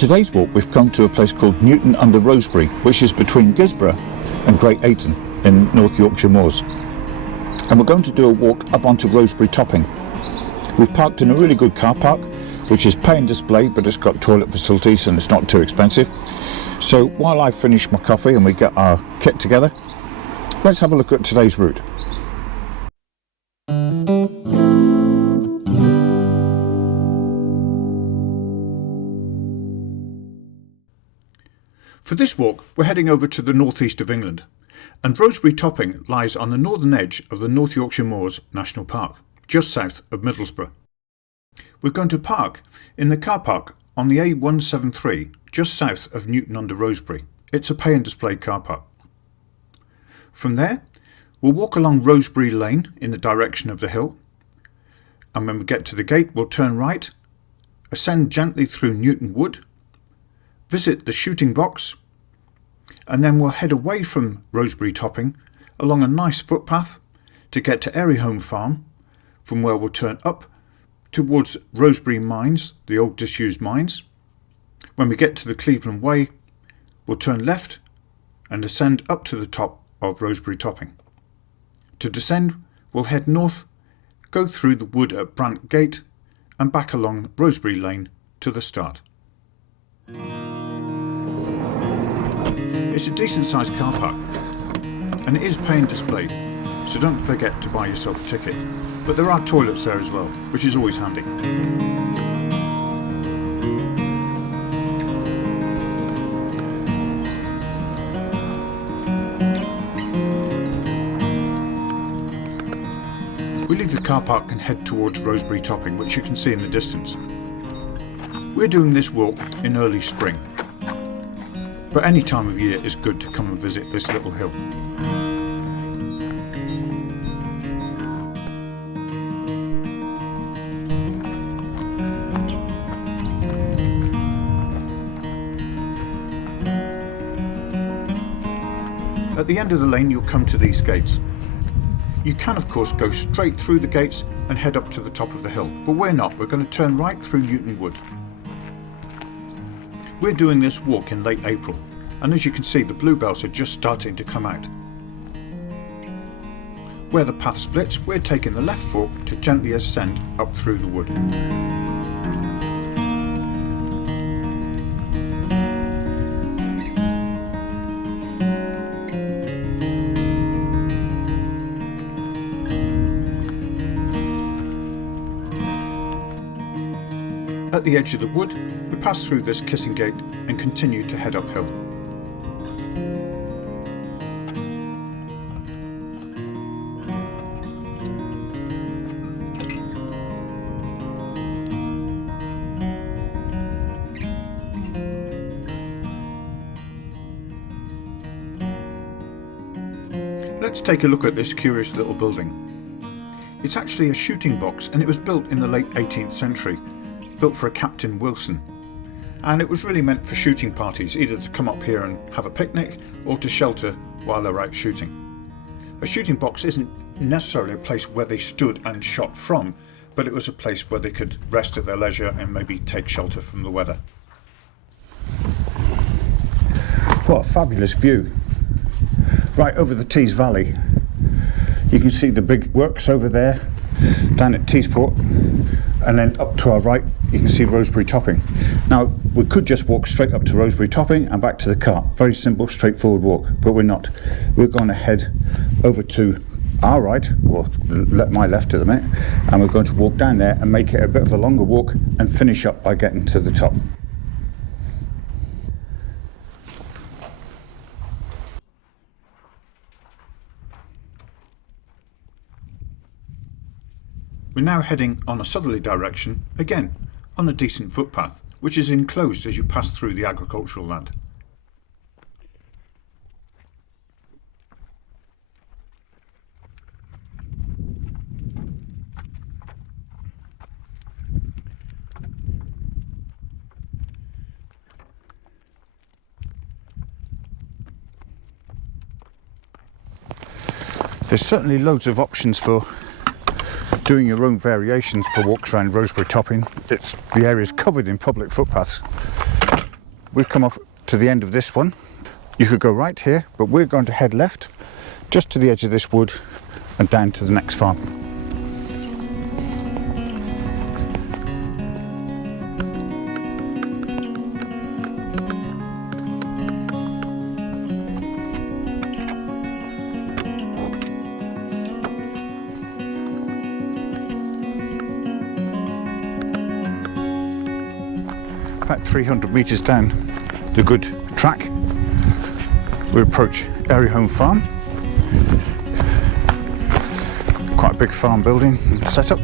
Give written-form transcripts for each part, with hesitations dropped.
today's walk we've come to a place called Newton under Rosebery, which is between Gisborough and Great Ayton in North Yorkshire moors. And we're going to do a walk up onto Roseberry Topping. We've parked in a really good car park, which is pay and display, but it's got toilet facilities and it's not too expensive. So while I finish my coffee and we get our kit together, let's have a look at today's route. For this walk, we're heading over to the northeast of England, and Roseberry Topping lies on the northern edge of the North Yorkshire Moors National Park, just south of Middlesbrough. We're going to park in the car park on the A173, just south of Newton under Rosebery. It's a pay and display car park. From there, we'll walk along Rosebery Lane in the direction of the hill, and when we get to the gate, we'll turn right, ascend gently through Newton Wood, visit the shooting box, and then we'll head away from Roseberry Topping along a nice footpath to get to Aireyholme Farm, from where we'll turn up towards Rosebery Mines, the old disused mines. When we get to the Cleveland Way, we'll turn left and ascend up to the top of Roseberry Topping. To descend, we'll head north, go through the wood at Brant Gate and back along Rosebery Lane to the start. It's a decent sized car park, and it is pay and display, so don't forget to buy yourself a ticket. But there are toilets there as well, which is always handy. We leave the car park and head towards Roseberry Topping, which you can see in the distance. We're doing this walk in early spring, but any time of year is good to come and visit this little hill. At the end of the lane you'll come to these gates. You can of course go straight through the gates and head up to the top of the hill, but we're not. We're going to turn right through Newton Wood. We're doing this walk in late April, and as you can see the bluebells are just starting to come out. Where the path splits, we're taking the left fork to gently ascend up through the wood. At the edge of the wood, we pass through this kissing gate and continue to head uphill. Let's take a look at this curious little building. It's actually a shooting box, and it was built in the late 18th century. Built for a Captain Wilson, and it was really meant for shooting parties, either to come up here and have a picnic or to shelter while they're out shooting. A shooting box isn't necessarily a place where they stood and shot from, but it was a place where they could rest at their leisure and maybe take shelter from the weather. What a fabulous view! Right over the Tees Valley. You can see the big works over there down at Teesport, and then up to our right you can see Roseberry Topping. Now we could just walk straight up to Roseberry Topping and back to the car. Very simple, straightforward walk, but we're not. We're going to head over to our right, or my left at the minute, and we're going to walk down there and make it a bit of a longer walk and finish up by getting to the top. We're now heading on a southerly direction, again on a decent footpath, which is enclosed as you pass through the agricultural land. There's certainly loads of options for doing your own variations for walks around Roseberry Topping. The area is covered in public footpaths, we've come off to the end of this one. You could go right here, but we're going to head left just to the edge of this wood and down to the next farm. About 300 metres down the good track, we approach Aireyholme Farm. Quite a big farm building and setup,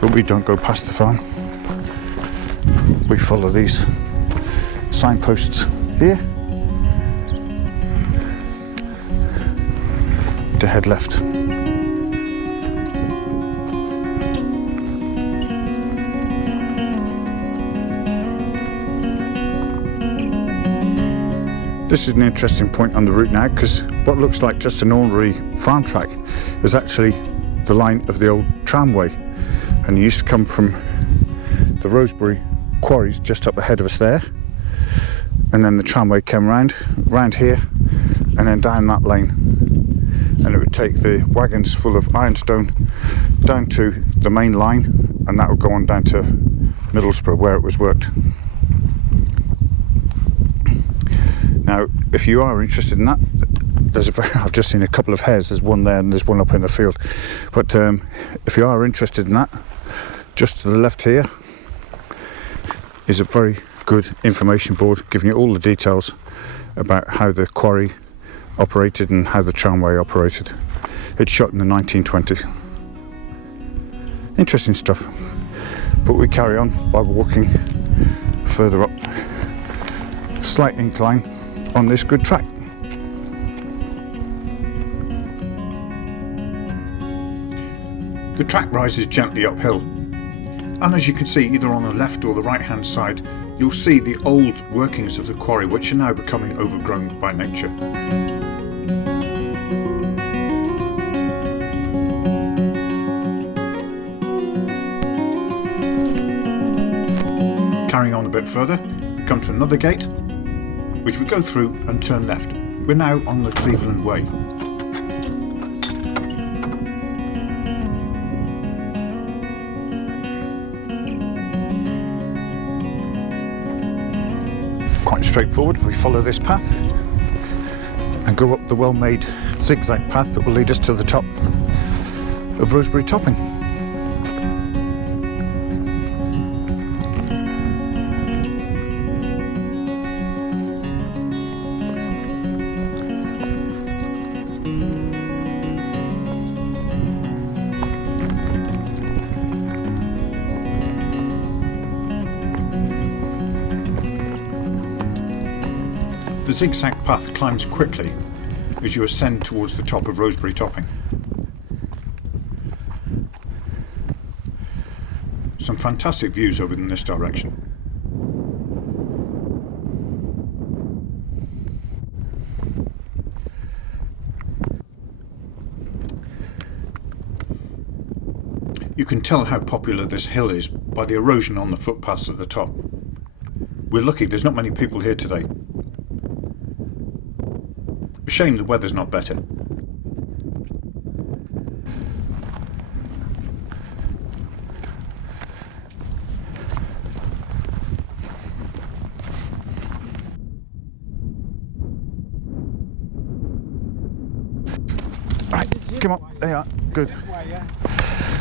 but we don't go past the farm. We follow these signposts here to head left. This is an interesting point on the route now, because what looks like just an ordinary farm track is actually the line of the old tramway, and it used to come from the Roseberry quarries just up ahead of us there, and then the tramway came round here and then down that lane, and it would take the wagons full of ironstone down to the main line, and that would go on down to Middlesbrough where it was worked. Now, if you are interested in that, I've just seen a couple of hares. There's one there and there's one up in the field. But if you are interested in that, just to the left here is a very good information board giving you all the details about how the quarry operated and how the tramway operated. It's shot in the 1920s. Interesting stuff. But we carry on by walking further up. Slight incline on this good track. The track rises gently uphill, and as you can see, either on the left or the right hand side, you'll see the old workings of the quarry, which are now becoming overgrown by nature. Carrying on a bit further, we come to another gate, which we go through and turn left. We're now on the Cleveland Way. Quite straightforward. We follow this path and go up the well-made zigzag path that will lead us to the top of Roseberry Topping. The zigzag path climbs quickly as you ascend towards the top of Roseberry Topping. Some fantastic views over in this direction. You can tell how popular this hill is by the erosion on the footpaths at the top. We're lucky there's not many people here today. A shame the weather's not better. Right, come on, there you are, good.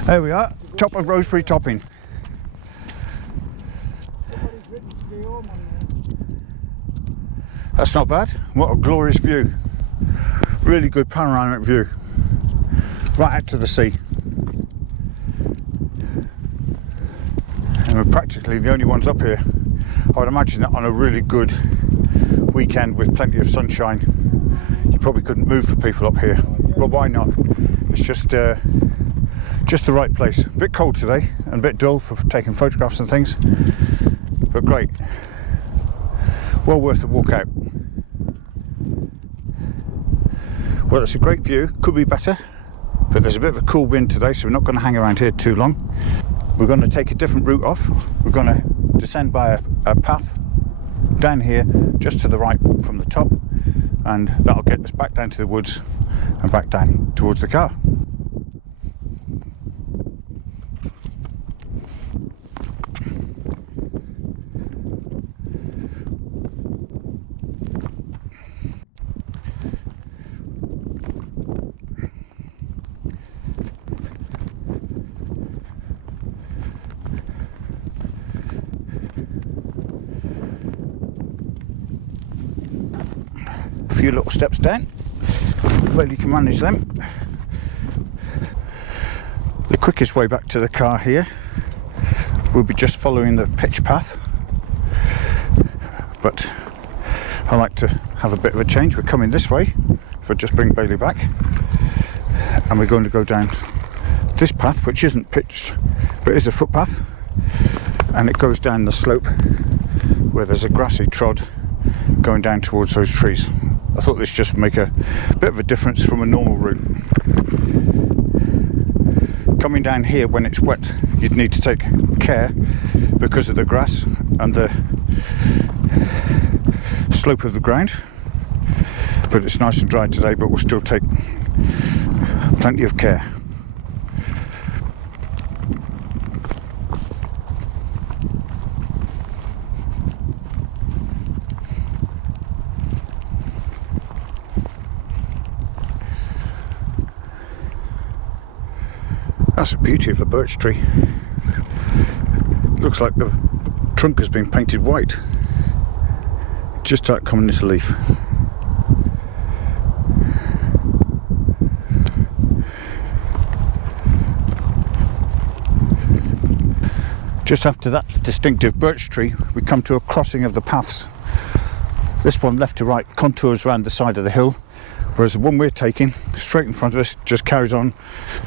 There we are, top of Roseberry Topping. That's not bad. What a glorious view. Really good panoramic view. Right out to the sea. And we're practically the only ones up here. I would imagine that on a really good weekend with plenty of sunshine, you probably couldn't move for people up here. But why not? It's just the right place. A bit cold today and a bit dull for taking photographs and things, but great. Well worth a walk out. Well, it's a great view, could be better, but there's a bit of a cool wind today, so we're not going to hang around here too long. We're going to take a different route off. We're going to descend by a path down here, just to the right from the top, and that'll get us back down to the woods and back down towards the car. A few little steps down, well, you can manage them. The quickest way back to the car here will be just following the pitch path, but I like to have a bit of a change. We're coming this way, if I just bring Bailey back, and we're going to go down this path, which isn't pitched but is a footpath, and it goes down the slope where there's a grassy trod going down towards those trees. I thought this just make a bit of a difference from a normal route. Coming down here when it's wet, you'd need to take care because of the grass and the slope of the ground, but it's nice and dry today, but we'll still take plenty of care. That's the beauty of a birch tree. Looks like the trunk has been painted white. Just started coming into leaf. Just after that distinctive birch tree, we come to a crossing of the paths. This one, left to right, contours around the side of the hill, whereas the one we're taking, straight in front of us, just carries on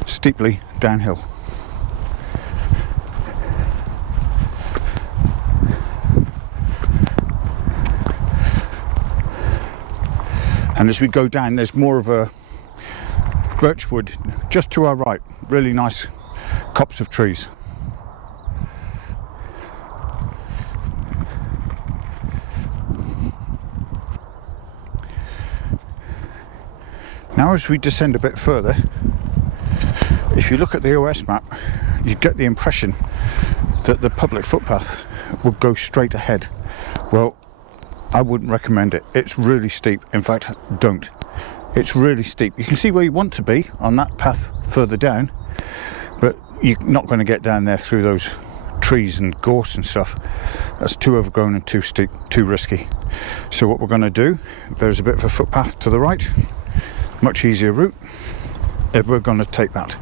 steeply downhill. And as we go down, there's more of a birchwood just to our right, really nice copse of trees. Now as we descend a bit further, if you look at the OS map, you get the impression that the public footpath would go straight ahead. Well, I wouldn't recommend it. It's really steep. In fact, don't. It's really steep. You can see where you want to be on that path further down, but you're not going to get down there through those trees and gorse and stuff. That's too overgrown and too steep, too risky. So what we're going to do, there's a bit of a footpath to the right, much easier route. We're going to take that,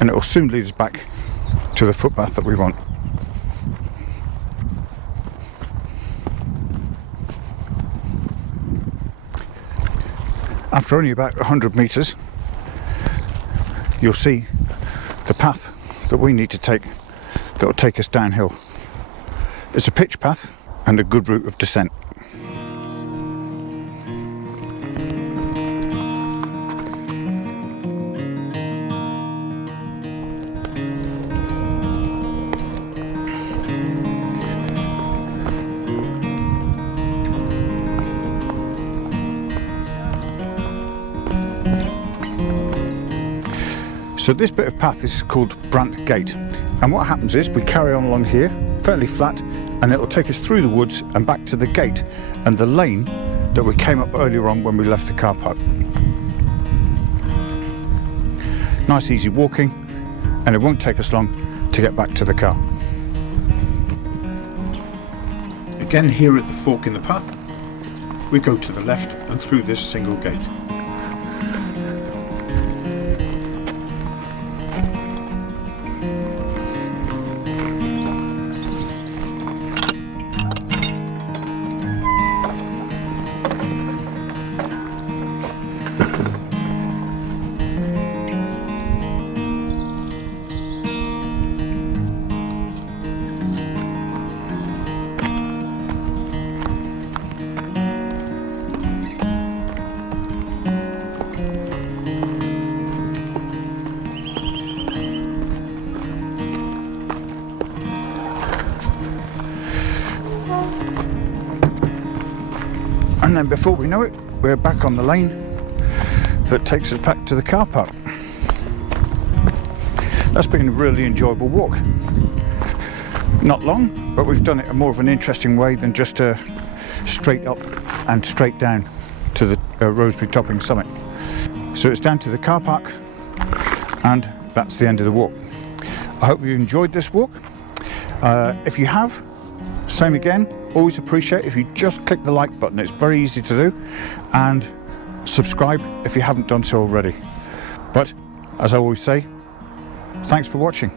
and it will soon lead us back to the footpath that we want. After only about 100 metres, you'll see the path that we need to take that will take us downhill. It's a pitch path and a good route of descent. So this bit of path is called Brant Gate, and what happens is we carry on along here, fairly flat, and it will take us through the woods and back to the gate and the lane that we came up earlier on when we left the car park. Nice easy walking, and it won't take us long to get back to the car. Again, here at the fork in the path, we go to the left and through this single gate. then before we know it, we're back on the lane that takes us back to the car park. That's been a really enjoyable walk. Not long, but we've done it in more of an interesting way than just straight up and straight down to the Roseberry Topping summit. So it's down to the car park, and that's the end of the walk. I hope you enjoyed this walk. If you have, same again, always appreciate if you just click the like button. It's very easy to do, and subscribe if you haven't done so already. But as I always say, thanks for watching.